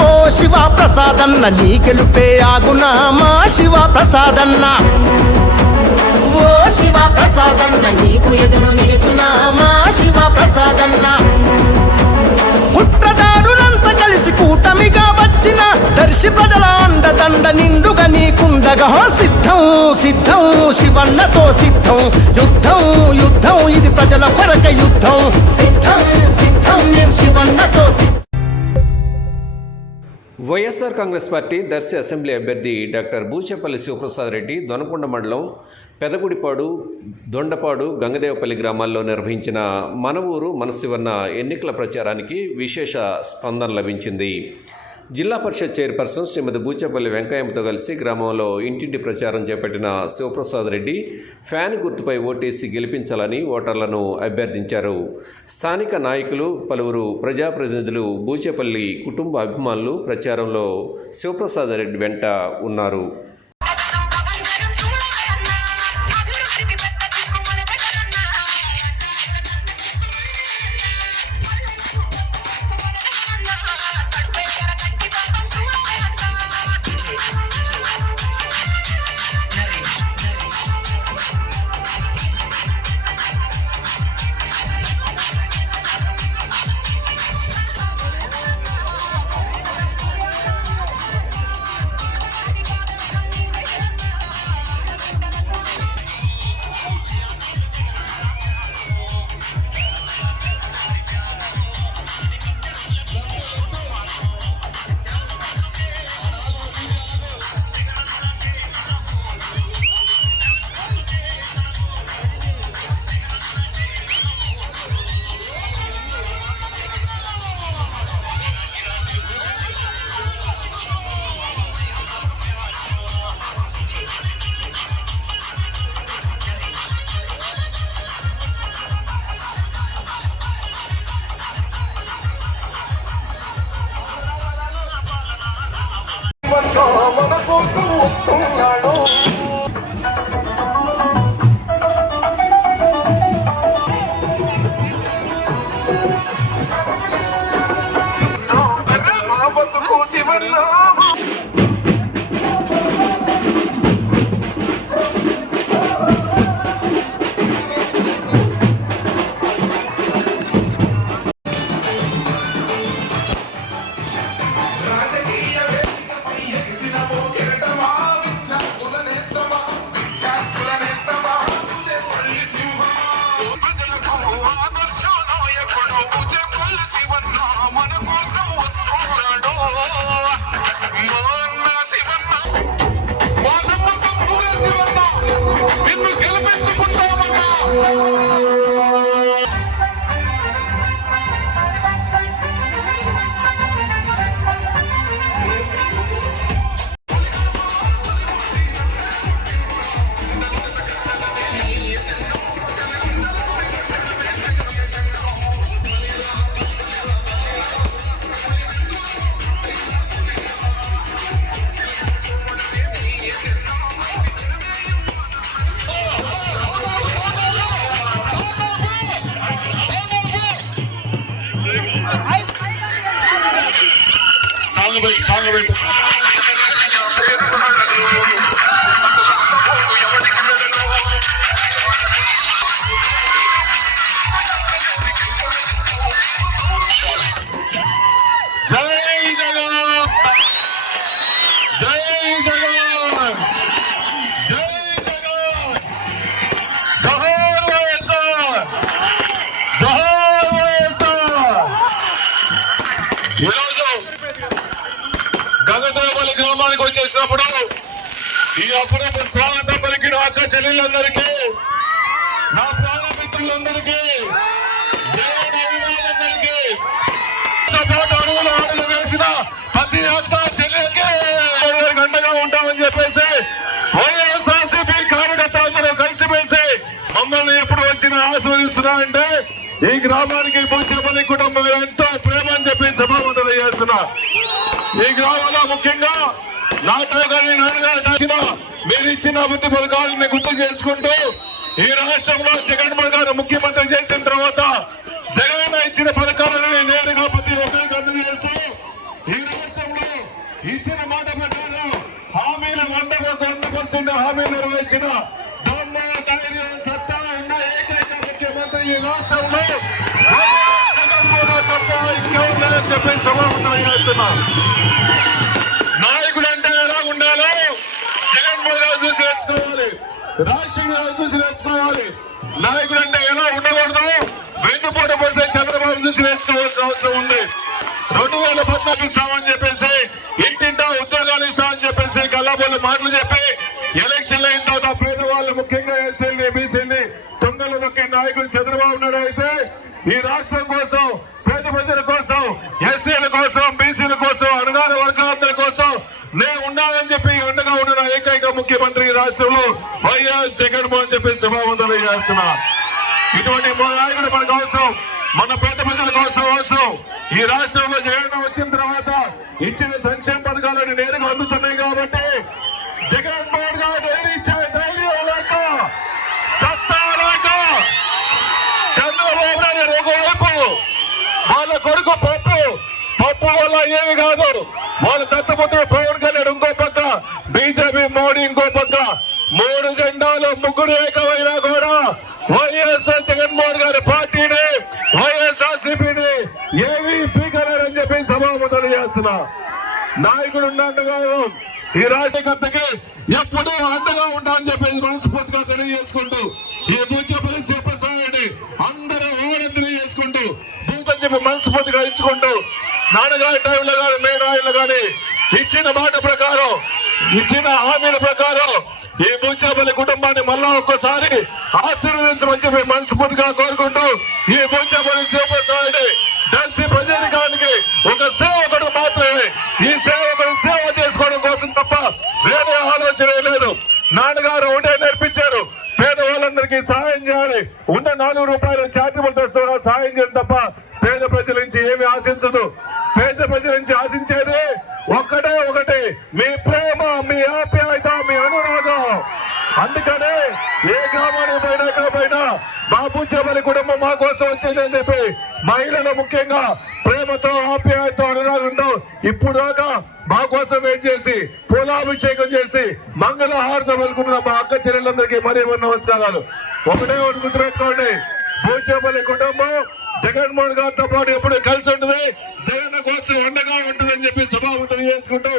ఓ శివ ప్రసాదన్న నీ గెలుపే ఆగునా మా శివ ప్రసాదన్న. ఓ శివ ప్రసాదన్న నీకు ఎదురు నిలుచునా మా శివ ప్రసాదన్న. కుట్రదారులంతా కలిసి కూటమిగా వచ్చిన దర్శి ప్రజల అండదండ నిండుగా నీకుండగా హో సిద్ధం శివన్నతో సిద్ధం యుద్ధం యుద్ధం ఇది ప్రజల కొరక యుద్ధం. సిద్ధం సిద్ధం మేం శివన్నతో YSR Congress party Darsi assembly అభ్యర్థి డాక్టర్ బూచేపల్లి శివప్రసాద్ రెడ్డి దొనకొండ మండలం పెదగుడిపాడు దొండపాడు గంగదేవపల్లి గ్రామాల్లో నిర్వహించిన మన ఊరు మనశివన్న ఎన్నికల ప్రచారానికి విశేష స్పందన లభించింది. జిల్లా పరిషత్ చైర్పర్సన్ శ్రీమతి బూచేపల్లి వెంకయ్యమ్మతో కలిసి గ్రామంలో ఇంటింటి ప్రచారం చేపట్టిన శివప్రసాద్ రెడ్డి ఫ్యాన్ గుర్తుపై ఓటేసి గెలిపించాలని ఓటర్లను అభ్యర్థించారు. స్థానిక నాయకులు పలువురు ప్రజాప్రతినిధులు బూచేపల్లి కుటుంబ అభిమానులు ప్రచారంలో శివప్రసాద్ రెడ్డి వెంట ఉన్నారు. ఈరోజు గంగదేవపల్లి గ్రామానికి వచ్చేసినప్పుడు ఈ అప్పుడప్పుడు స్వాగతం పలికిన అక్క చెల్లెళ్ళందరికీ నా ప్రాణ మిత్రులందరికీ దేవుని అభిమానులందరికీ నాతో పాటు అడుగులు అడుగులు వేసిన ప్రతి అక్క చెల్లెకి గంటగా ఉంటామని చెప్పేసి వైఎస్ఆర్సీపీ కార్యకర్తలందరూ కలిసిమెలిసి మమ్మల్ని ఎప్పుడు వచ్చినా ఆస్వాదిస్తున్నా అంటే ఈ గ్రామానికి బుచ్చపల్లి కుటుంబం ఎంతో ప్రేమ అని చెప్పి సభామండలి చేస్తున్నా. ఈ గ్రామంలో ముఖ్యంగా నాతో గారి నాన్నగారు మీరు ఇచ్చిన అభివృద్ధి పథకాలను గుర్తు చేసుకుంటూ ఈ రాష్ట్రంలో జగన్మోహన్ గారు ముఖ్యమంత్రి చేసిన తర్వాత జగన్ ఇచ్చిన పథకాలను నేరుగా ప్రతి ఒక్కరికి అందజేసి ఈ రాష్ట్రంలో ఇచ్చిన మాట ప్రకారం హామీలు వంద వంద పర్సెంట్ హామీలు నిర్వహించిన సభాముఖం చేస్తున్నా నాయకుడు అంటే ఎలా ఉండాలో జగన్మోహన్ రావు చూసి నేర్చుకోవాలి. రాజశేఖర రావు చూసి నేర్చుకోవాలి. నాయకుడు అంటే ఎలా ఉండకూడదు వెన్నుపోటు పడితే చంద్రబాబు చూసి నేర్చుకోవాలి. ఏకైక ముఖ్యమంత్రి రాష్ట్రంలో వైఎస్ జగన్మోహన్ చెప్పి సభావంతులు చేస్తున్నా ఇటువంటి నాయకుడు మనకు అవసరం మన పేద ప్రజల కోసం అవసరం. ఈ రాష్ట్రంలో జగన్ వచ్చిన తర్వాత ఇచ్చిన సంక్షేమ పథకాలను నేరుగా అందుతున్నాయి కాబట్టి జగన్మోహన్ గారు ఏమి ఇచ్చే ధైర్యం లేక సత్తా లేక చంద్రబాబు నాయుడు ఒకవైపు వాళ్ళ కొడుకు పప్పు పప్పు వల్ల ఏమి కాదు. వాళ్ళ దత్తపుత్రుడు జెండాలో ముగ్గురు ఏకమైనా కూడా వైఎస్ఆర్ జగన్మోహన్ గారి పార్టీని వైఎస్ఆర్ సిపిని ఏమి పీకలేరని చెప్పి సభాముఖం చేస్తున్నా. నాయకుడు అండగా ఈ రాజకర్తకి ఎప్పుడూ అండగా ఉంటామని చెప్పేసి మనస్ఫూర్తిగా తెలియజేసుకుంటూ ఈ బూచపల్లి శివప్రసాద్ అందరూ ఓడ తెలియజేసుకుంటూ భూతని చెప్పి మనస్ఫూర్తిగా ఇచ్చుకుంటూ నాన్నగారి టైంలో కానీ మేడాయిలో కానీ ఇచ్చిన మాట ప్రకారం ఇచ్చిన హామీల ప్రకారం ఈ బూచాపల్లి కుటుంబాన్ని మళ్ళా ఒక్కసారి ఆశీర్వదించమని చెప్పి మనస్ఫూర్తిగా కోరుకుంటూ ఈ బూచాపల్లి శివప్రసాద్ దర్శి ప్రజానికానికి ఒక సేవకుడు మాత్రమే. ఈ సేవకుడు సేవ చేసుకోవడం కోసం తప్ప వేరే ఆలోచన లేదు. నాన్నగారు ఒకటే నేర్పించారు పేదవాళ్ళందరికీ సహాయం చేయాలి ఉన్న నాలుగు రూపాయలు చారిటబుల్ ట్రస్ట్ ద్వారా సహాయం చేయడం తప్ప పేద ప్రజల నుంచి ఏమి ఆశించదు పేద ప్రజల నుంచి ఆశించేది ఒక్కటే ఒకటి మీ ప్రేమ మీ ఆప్యాయత మీ అనురాగం అందుకనే ఏ గ్రామానికి పోయినా ఎక్కడ పోయినా బాబు చెమలి కుటుంబం మా కోసం వచ్చిందని చెప్పి మహిళలు ముఖ్యంగా ప్రేమతో ఆప్యాయతో అనురాగంతో ఇప్పుడు దాకా మా కోసం వెయిట్ చేసి పూలాభిషేకం చేసి మంగళ హారత పలుకున్న మా అక్క చెల్లెలందరికీ మరీ నమస్కారాలు. ఒకటే ఒకటి గుర్తుపెట్టుకోండి. భూచేపల్లి కుటుంబం జగన్మోహన్ గారితో పాటు ఎప్పుడు కలిసి ఉంటుంది. జగన్ కోసం అండగా ఉంటుందని చెప్పి సభాపతి చేసుకుంటూ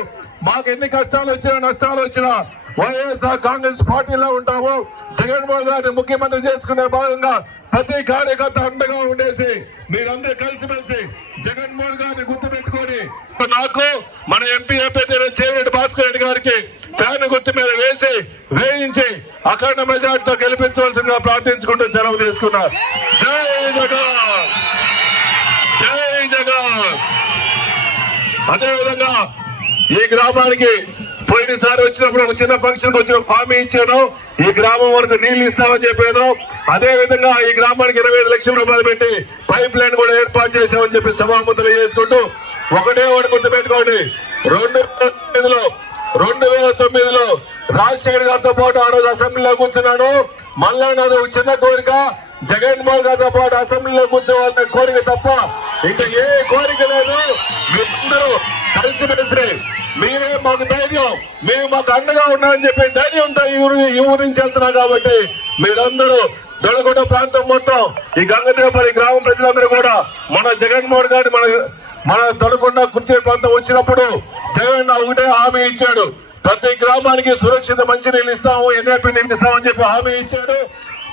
మాకు ఎన్ని కష్టాలు వచ్చినా నష్టాలు వచ్చినా వైఎస్ఆర్ కాంగ్రెస్ పార్టీలో ఉంటాము. జగన్మోహన్ గారిని ముఖ్యమంత్రి చేసుకునే భాగంగా ప్రతి కార్యకర్త అండగా ఉండేసి మీరందరూ కలిసిమెలిసి జగన్మోహన్ గారిని గుర్తు పెట్టుకొని నాకు మన ఎంపీ అభ్యర్థి చేరెడ్డి భాస్కర్ రెడ్డి గారికి ఫ్యాన్ గుర్తు మీద వేసి వేయించి అఖండ మెజార్టీతో గెలిపించవలసిందిగా ప్రార్థించుకుంటూ సెలవు తీసుకున్నారు జై జగన్! జై జగన్! అదేవిధంగా ఈ గ్రామానికి పోయినసారి వచ్చినప్పుడు ఒక చిన్న ఫంక్షన్ వచ్చిన హామీ ఇచ్చాను. ఈ గ్రామం వరకు నీళ్ళు ఇస్తామని చెప్పాను. అదే విధంగా ఈ గ్రామానికి ఇరవై ఐదు లక్షల రూపాయలు పెట్టి పైప్ లైన్ కూడా ఏర్పాటు చేశామని చెప్పి సభాముద్రలు చేసుకుంటూ ఒకటే ఒకటి గుర్తు పెట్టుకోండి. రెండు వేల తొమ్మిదిలో రెండు వేల తొమ్మిదిలో రాజశేఖర్ గారితో పాటు ఆ రోజు అసెంబ్లీలో కూర్చున్నాను. మళ్ళా నాది ఒక చిన్న కోరిక జగన్మోహన్ గారితో పాటు అసెంబ్లీలో కూర్చోవాలనే కోరిక తప్ప ఇంకా ఏ కోరిక లేదు. మీరందరూ కలిసిమెలిసి మీరే మాకు ధైర్యం. మేము మాకు అండగా ఉన్నారని చెప్పి ధైర్యంతో ఈ ఊరు ఈ ఊరి నుంచి వెళ్తున్నా కాబట్టి మీరందరూ దొడగొండ ప్రాంతం మొత్తం ఈ గంగదేవపల్లి గ్రామ ప్రజలందరూ కూడా మన జగన్మోహన్ గారిని మన మన దొడకొండ కుర్చే ప్రాంతం వచ్చినప్పుడు జగన్ ఒకటే హామీ ఇచ్చాడు. ప్రతి గ్రామానికి సురక్షిత మంచినీళ్ళు ఇస్తాము ఎన్ఏపీ నీళ్ళు ఇస్తామని చెప్పి హామీ ఇచ్చాడు.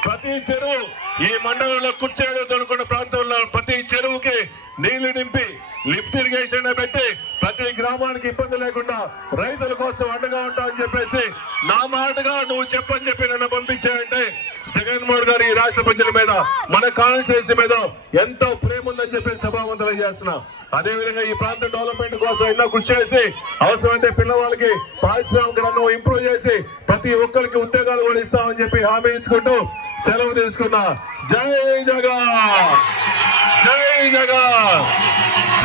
ప్రతి చెరువు ఈ మండలంలో కుర్చేడు దొరుకున్న ప్రాంతంలో ప్రతి చెరువుకి నీళ్ళు నింపి లిఫ్ట్ ఇరిగేషన్ పెట్టి ప్రతి గ్రామానికి ఇబ్బంది లేకుండా రైతుల కోసం అండగా ఉంటామని చెప్పేసి నా మాటగా నువ్వు చెప్పని చెప్పి నన్ను పంపించాయంటే జగన్మోహన్ గారు ఈ రాష్ట్ర ప్రజల మీద మన కాన్స్టిట్యూన్సీ మీద ఎంతో ప్రేమ ఉందని చెప్పి సభావంతులు చేస్తున్నా. అదే విధంగా ఈ ప్రాంత డెవలప్మెంట్ కోసం ఎన్నో కృషి చేసి అవసరమైతే పిల్లవాళ్ళకి పారిశ్రామిక రంగం ఇంప్రూవ్ చేసి ప్రతి ఒక్కరికి ఉద్యోగాలు కూడా ఇస్తామని చెప్పి హామీ ఇచ్చుకుంటూ సెలవు తీసుకున్నా. జై జగా జై జగా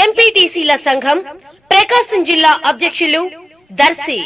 ఎంపీటీసీల సంఘం ప్రకాశం జిల్లా అధ్యక్షులు దర్శి.